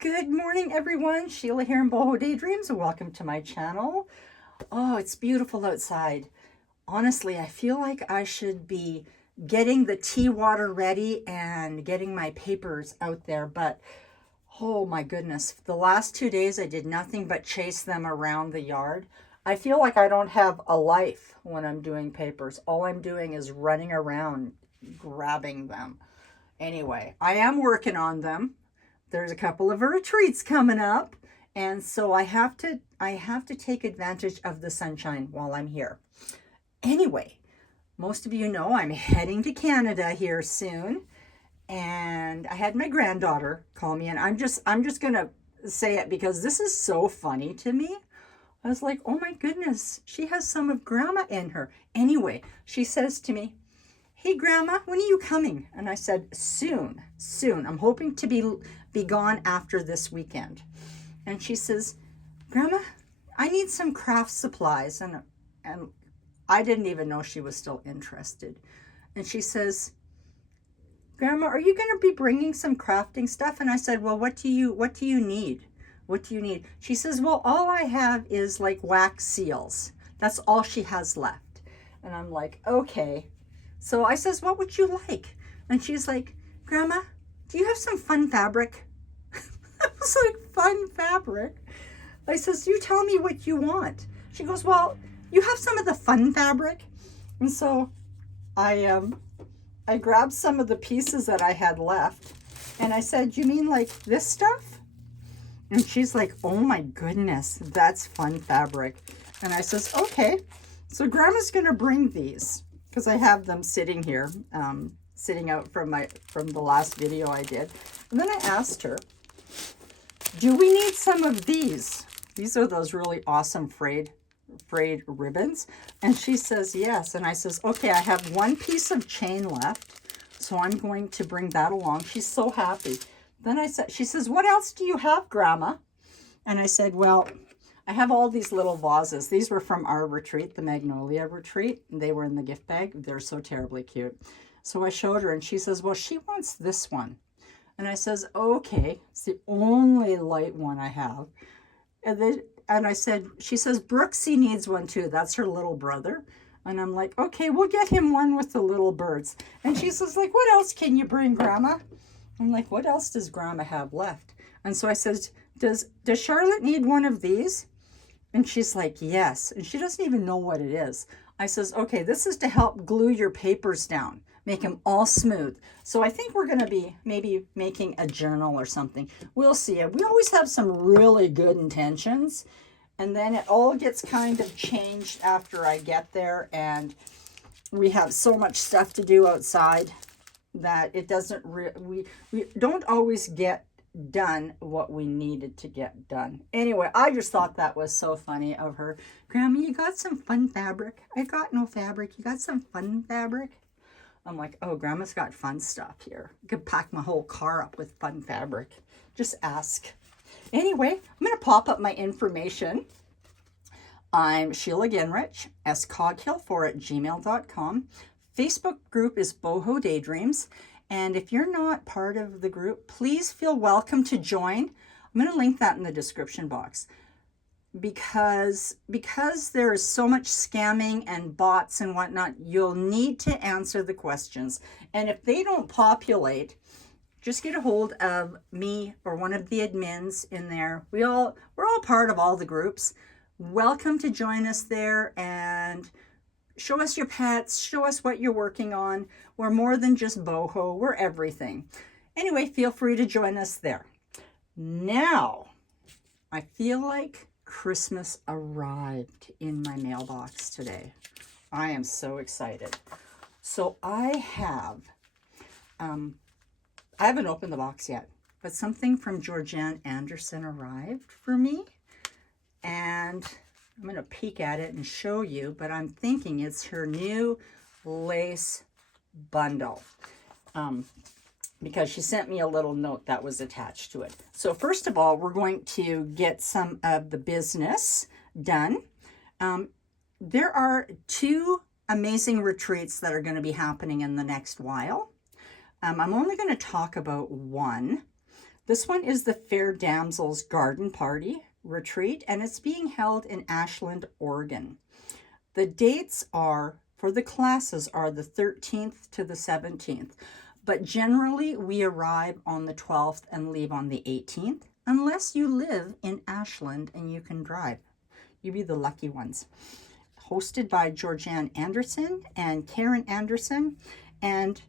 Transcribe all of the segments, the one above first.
Good morning, everyone. Sheila here in Bohodaydreams. Welcome to my channel. Oh, it's beautiful outside. Honestly, I feel like I should be getting the tea water ready and getting my papers out there, but oh my goodness, the last 2 days I did nothing but chase them around the yard. I feel like I don't have a life when I'm doing papers. All I'm doing is running around grabbing them. Anyway, I am working on them. There's a couple of retreats coming up, and so I have to take advantage of the sunshine while I'm here. Anyway, most of you know I'm heading to Canada here soon, and I had my granddaughter call me, and I'm just gonna say it because this is so funny to me. I was like, oh my goodness, she has some of Grandma in her. Anyway, she says to me, hey Grandma, when are you coming? And I said, soon. I'm hoping to be gone after this weekend. And she says, Grandma, I need some craft supplies. And I didn't even know she was still interested. And she says, Grandma, are you going to be bringing some crafting stuff? And I said, well, what do you need? What do you need? She says, well, all I have is like wax seals. That's all she has left. And I'm like, okay. So I says, what would you like? And she's like, Grandma, do you have some fun fabric? I was like, fun fabric? I says, you tell me what you want. She goes, well, you have some of the fun fabric? And so I grabbed some of the pieces that I had left. And I said, you mean like this stuff? And she's like, oh my goodness, that's fun fabric. And I says, okay. So Grandma's going to bring these, because I have them sitting here, sitting out from the last video I did. And then I asked her, do we need some of these? These are those really awesome frayed ribbons. And she says, yes. And I says, okay, I have one piece of chain left, so I'm going to bring that along. She's so happy. Then she says, what else do you have, Grandma? And I said, well, I have all these little vases. These were from our retreat, the Magnolia retreat. They were in the gift bag. They're so terribly cute. So I showed her and she says, well, she wants this one. And I says, okay, it's the only light one I have. And I said, she says, Brooksy needs one too. That's her little brother. And I'm like, okay, we'll get him one with the little birds. And she says, like, what else can you bring, Grandma? I'm like, what else does Grandma have left? And so I says, does Charlotte need one of these? And she's like, yes. And she doesn't even know what it is. I says, okay, this is to help glue your papers down, make them all smooth. So I think we're going to be maybe making a journal or something. We'll see. We always have some really good intentions. And then it all gets kind of changed after I get there. And we have so much stuff to do outside that it doesn't, we don't always get done what we needed to get done. Anyway, I just thought that was so funny of her. Grandma, you got some fun fabric? I got no fabric. You got some fun fabric? I'm like, oh, Grandma's got fun stuff here. I could pack my whole car up with fun fabric. Just ask. Anyway, I'm going to pop up my information. I'm Sheila Genrich, scoghill4@gmail.com. Facebook group is Bohodaydreams. And if you're not part of the group, please feel welcome to join. I'm going to link that in the description box. Because there is so much scamming and bots and whatnot, you'll need to answer the questions. And if they don't populate, just get a hold of me or one of the admins in there. We're all part of all the groups. Welcome to join us there and show us your pets, show us what you're working on. We're more than just boho, we're everything. Anyway, feel free to join us there. Now, I feel like Christmas arrived in my mailbox today. I am so excited. So I haven't opened the box yet, but something from Georganne Anderson arrived for me. And I'm going to peek at it and show you, but I'm thinking it's her new lace bundle. Because she sent me a little note that was attached to it. So first of all, we're going to get some of the business done. There are 2 amazing retreats that are going to be happening in the next while. I'm only going to talk about one. This one is the Fair Damsels Garden Party Retreat, and it's being held in Ashland, Oregon. The dates are, for the classes, are the 13th to the 17th, but generally we arrive on the 12th and leave on the 18th, unless you live in Ashland and you can drive. You be the lucky ones. Hosted by Georganne Anderson and Karen Anderson, and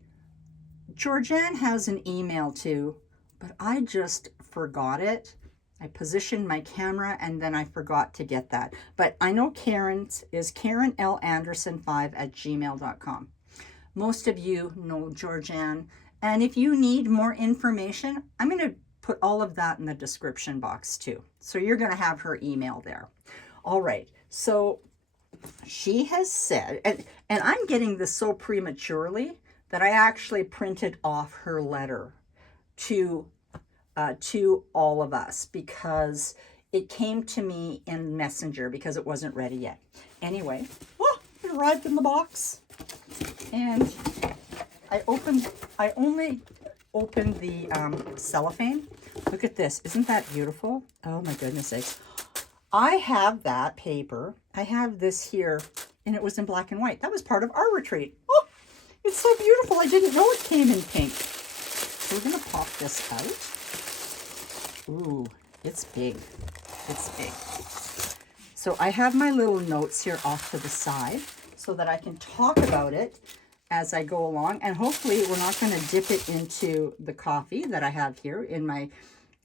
Georganne has an email too, but I just forgot it. I positioned my camera and then I forgot to get that. But I know Karen's is KarenLAnderson5@gmail.com. Most of you know Georganne, and if you need more information, I'm going to put all of that in the description box too. So you're going to have her email there. All right, so she has said, and I'm getting this so prematurely that I actually printed off her letter to all of us, because it came to me in Messenger because it wasn't ready yet. Anyway, it arrived in the box, and I only opened the cellophane. Look at this. Isn't that beautiful? Oh my goodness sakes. I have that paper. I have this here, and it was in black and white. That was part of our retreat. Oh, it's so beautiful. I didn't know it came in pink. So we're going to pop this out. Ooh, it's big. It's big. So I have my little notes here off to the side so that I can talk about it as I go along. And hopefully we're not going to dip it into the coffee that I have here in my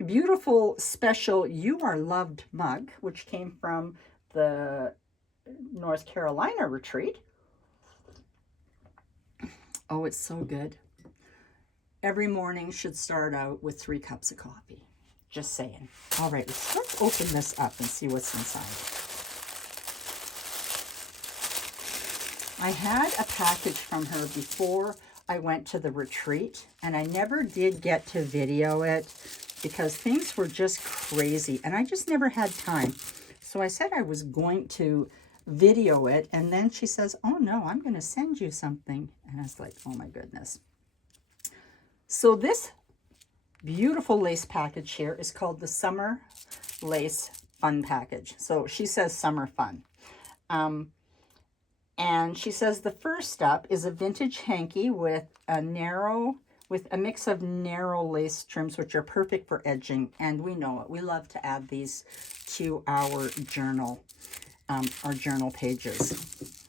beautiful special You Are Loved mug, which came from the North Carolina retreat. Oh, it's so good. Every morning should start out with 3 cups of coffee. Just saying. All right, let's open this up and see what's inside. I had a package from her before I went to the retreat, and I never did get to video it because things were just crazy, and I just never had time. So I said I was going to video it, and then she says, oh no, I'm going to send you something. And I was like, oh my goodness. So this beautiful lace package here is called the Summer Lace Fun Package. So she says summer fun. And she says the first up is a vintage hanky with a mix of narrow lace trims, which are perfect for edging. And we know it. We love to add these to our journal pages.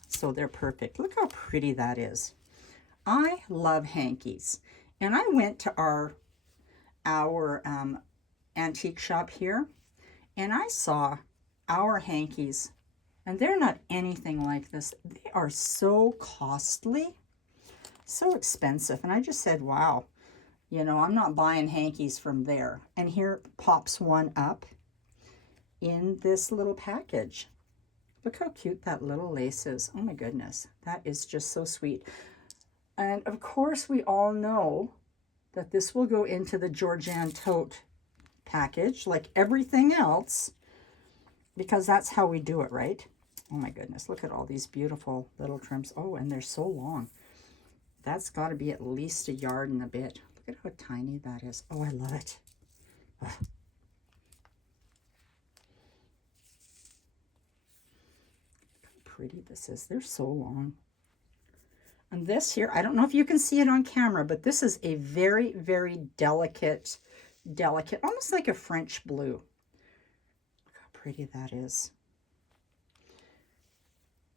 So they're perfect. Look how pretty that is. I love hankies. And I went to our antique shop here, and I saw our hankies, and they're not anything like this. They are so costly, so expensive. And I just said, wow, you know, I'm not buying hankies from there. And here pops one up in this little package. Look how cute that little lace is. Oh my goodness, that is just so sweet. And of course we all know that this will go into the Georganne tote package like everything else, because that's how we do it, right? Oh my goodness, look at all these beautiful little trims. Oh, and they're so long. That's got to be at least 1 yard and a bit. Look at how tiny that is. Oh, I love it. Ugh. Look how pretty this is. They're so long. And this here, I don't know if you can see it on camera, but this is a very, very delicate, almost like a French blue. Look how pretty that is.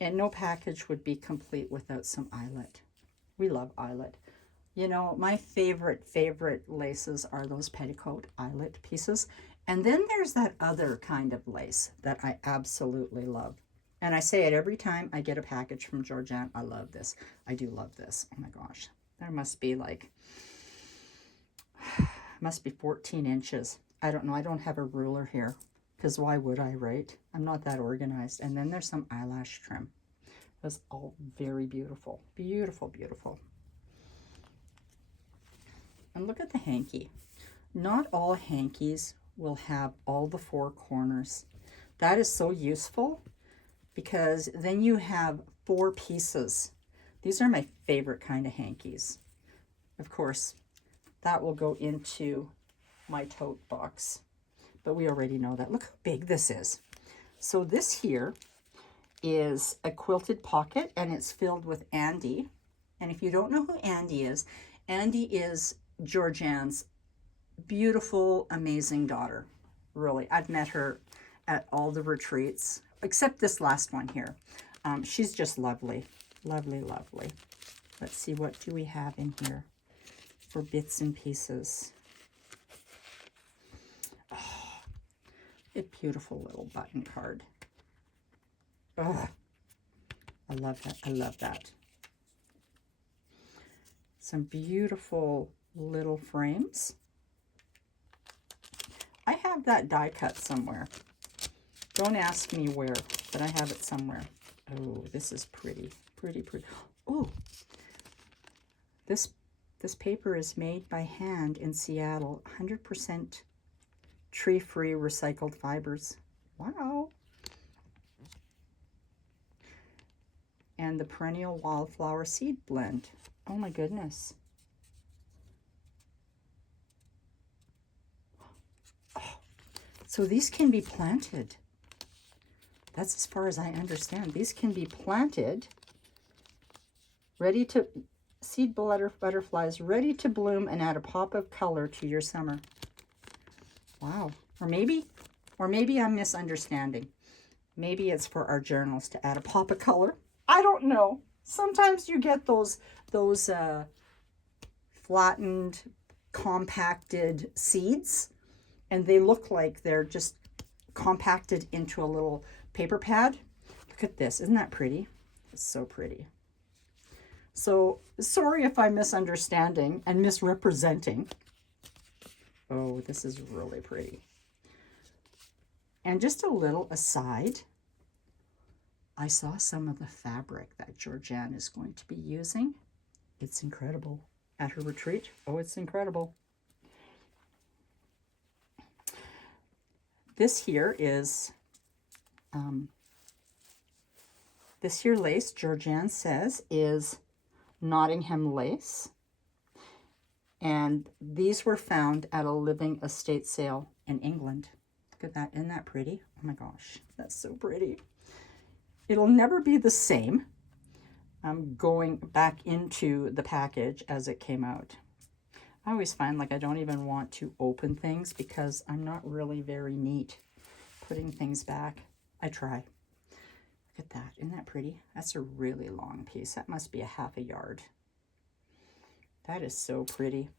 And no package would be complete without some eyelet. We love eyelet. You know, my favorite laces are those petticoat eyelet pieces. And then there's that other kind of lace that I absolutely love. And I say it every time I get a package from Georganne. I love this. I do love this. Oh my gosh. There must be 14 inches. I don't know. I don't have a ruler here, because why would I, right? I'm not that organized. And then there's some eyelash trim. That's all very beautiful. Beautiful, beautiful. And look at the hanky. Not all hankies will have all the 4 corners. That is so useful, because then you have 4 pieces. These are my favorite kind of hankies. Of course, that will go into my tote box. But we already know that. Look how big this is. So this here is a quilted pocket, and it's filled with Andi. And if you don't know who Andi is Georganne's beautiful, amazing daughter. Really, I've met her at all the retreats, except this last one here. She's just lovely, lovely, lovely. Let's see, what do we have in here for bits and pieces? Oh, a beautiful little button card. Oh, I love that. I love that. Some beautiful little frames. I have that die cut somewhere. Don't ask me where, but I have it somewhere. Oh, this is pretty, pretty, pretty. Oh, this paper is made by hand in Seattle. 100% tree-free recycled fibers. Wow. And the perennial wildflower seed blend. Oh my goodness. Oh, so these can be planted. That's as far as I understand. These can be planted, ready to, seed butterflies, ready to bloom and add a pop of color to your summer. Wow. Or maybe I'm misunderstanding. Maybe it's for our journals to add a pop of color. I don't know. Sometimes you get those flattened, compacted seeds, and they look like they're just compacted into a little paper pad. Look at this. Isn't that pretty? It's so pretty. So sorry if I'm misunderstanding and misrepresenting. Oh, this is really pretty. And just a little aside, I saw some of the fabric that Georganne is going to be using. It's incredible. At her retreat. Oh, it's incredible. This here is, this here lace, Georganne says, is Nottingham lace. And these were found at a living estate sale in England. Look at that. Isn't that pretty? Oh my gosh, that's so pretty. It'll never be the same. I'm going back into the package as it came out. I always find like I don't even want to open things because I'm not really very neat putting things back. I try. Look at that. Isn't that pretty? That's a really long piece. That must be a half a yard. That is so pretty.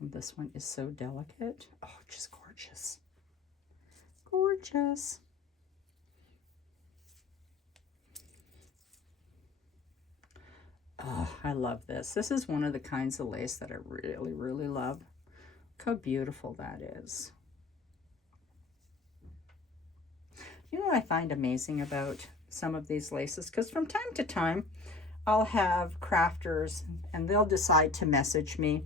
And this one is so delicate. Oh, just gorgeous. Gorgeous. Oh, I love this. This is one of the kinds of lace that I really, really love. Look how beautiful that is. You know what I find amazing about some of these laces? Because from time to time, I'll have crafters and they'll decide to message me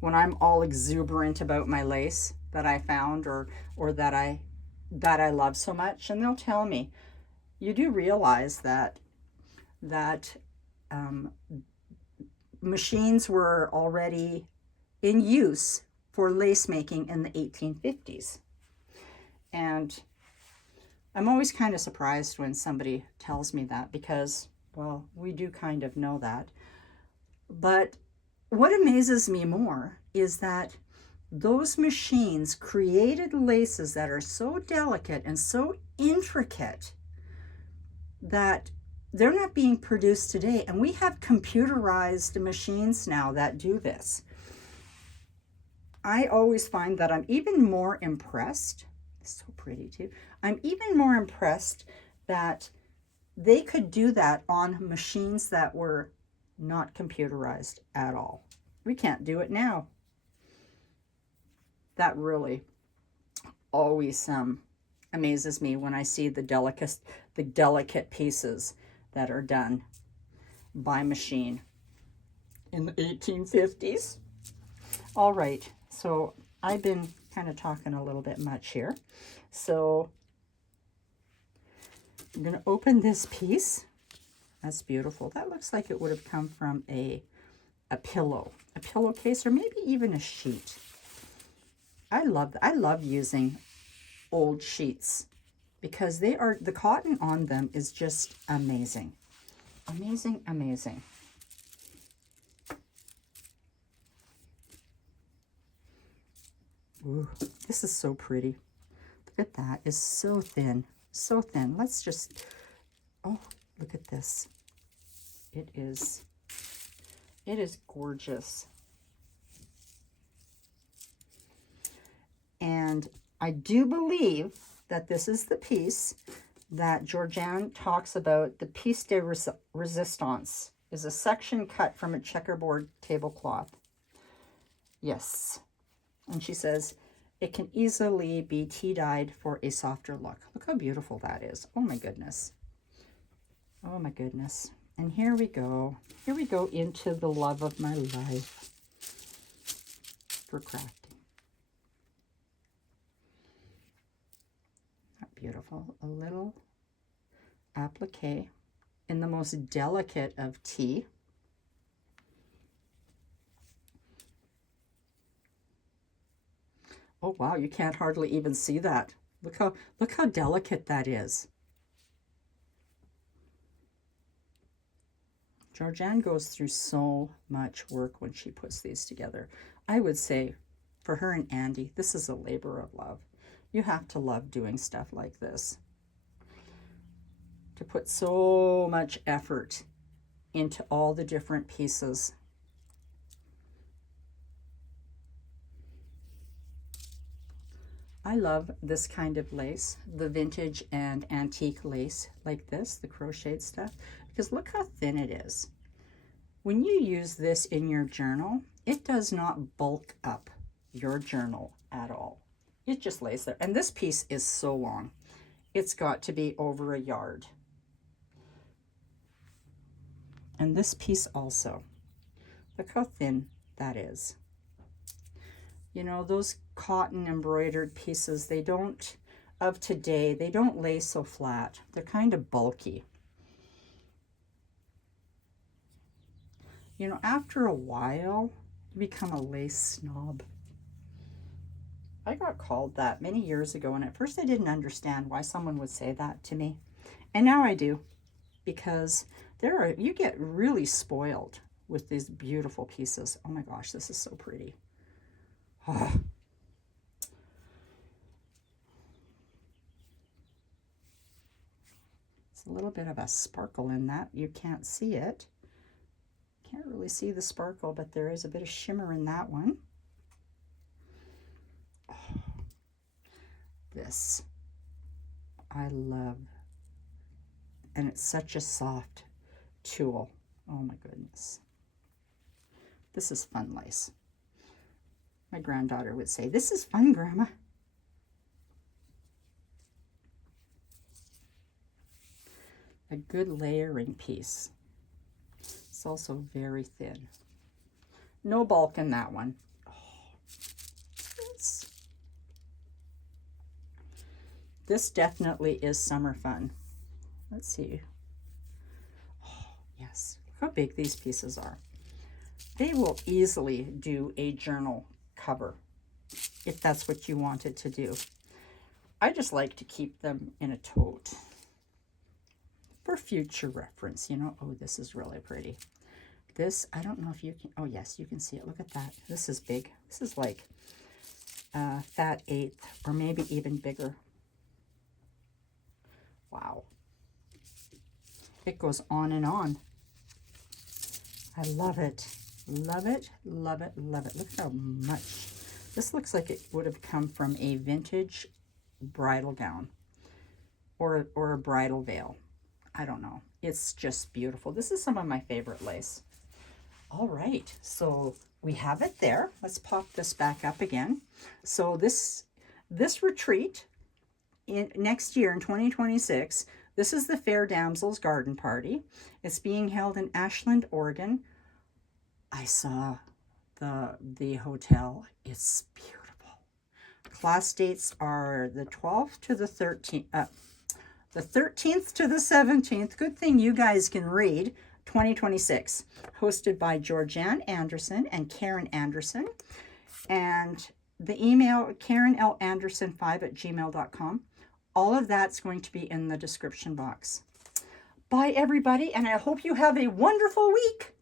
when I'm all exuberant about my lace that I found or that I love so much, and they'll tell me, you do realize that machines were already in use for lace making in the 1850s. And I'm always kind of surprised when somebody tells me that because, well, we do kind of know that. But what amazes me more is that those machines created laces that are so delicate and so intricate that they're not being produced today. And we have computerized machines now that do this. I always find that I'm even more impressed. It's so pretty too. I'm even more impressed that they could do that on machines that were not computerized at all. We can't do it now. That really always amazes me when I see the delicate pieces that are done by machine in the 1850s. All right, so I've been kind of talking a little bit much here. So I'm going to open this piece. That's beautiful. That looks like it would have come from a pillowcase, or maybe even a sheet. I love using old sheets because the cotton on them is just amazing. Amazing, amazing. Ooh, this is so pretty. Look at that. It's so thin. So thin. Let's just, oh, look at this. It is gorgeous. And I do believe that this is the piece that Georganne talks about. The piece de resistance is a section cut from a checkerboard tablecloth. Yes. And she says, it can easily be tea-dyed for a softer look. Look how beautiful that is. Oh my goodness. Oh my goodness. And here we go. Here we go into the love of my life for crafting. Beautiful. A little applique in the most delicate of tea. Oh wow, you can't hardly even see that. Look how delicate that is. Georganne goes through so much work when she puts these together. I would say for her and Andi, this is a labor of love. You have to love doing stuff like this. To put so much effort into all the different pieces. I love this kind of lace, the vintage and antique lace like this, the crocheted stuff, because look how thin it is. When you use this in your journal, it does not bulk up your journal at all. It just lays there. And this piece is so long. It's got to be over a yard. And this piece also. Look how thin that is. You know, those cotton embroidered pieces, they don't, of today, they don't lay so flat. They're kind of bulky. You know, after a while, you become a lace snob. I got called that many years ago, and at first I didn't understand why someone would say that to me. And now I do, because you get really spoiled with these beautiful pieces. Oh my gosh, this is so pretty. Oh. It's a little bit of a sparkle in that. You can't see it. Can't really see the sparkle, but there is a bit of shimmer in that one. Oh, this I love. And it's such a soft tulle. Oh my goodness. This is fun lace. My granddaughter would say, "This is fun, Grandma." A good layering piece. It's also very thin. No bulk in that one. Oh, this definitely is summer fun. Let's see. Oh, yes. Look how big these pieces are. They will easily do a journal cover if that's what you wanted to do. I just like to keep them in a tote for future reference, you know. Oh, this is really pretty. This, I don't know if you can, oh yes, you can see it. Look at that. This is big. This is like fat eighth, or maybe even bigger. Wow. It goes on and on. I love it. Love it, love it, love it. Look how much. This looks like it would have come from a vintage bridal gown or a bridal veil. I don't know. It's just beautiful. This is some of my favorite lace. All right, so we have it there. Let's pop this back up again. So this retreat next year in 2026, this is the Fair Damsels Garden Party. It's being held in Ashland, Oregon. I saw the hotel. It's beautiful. Class dates are the 12th to the 13th. the 13th to the 17th. Good thing you guys can read. 2026, hosted by Georganne Anderson and Karen Anderson. And the email, KarenLAnderson5@gmail.com. All of that's going to be in the description box. Bye, everybody, and I hope you have a wonderful week.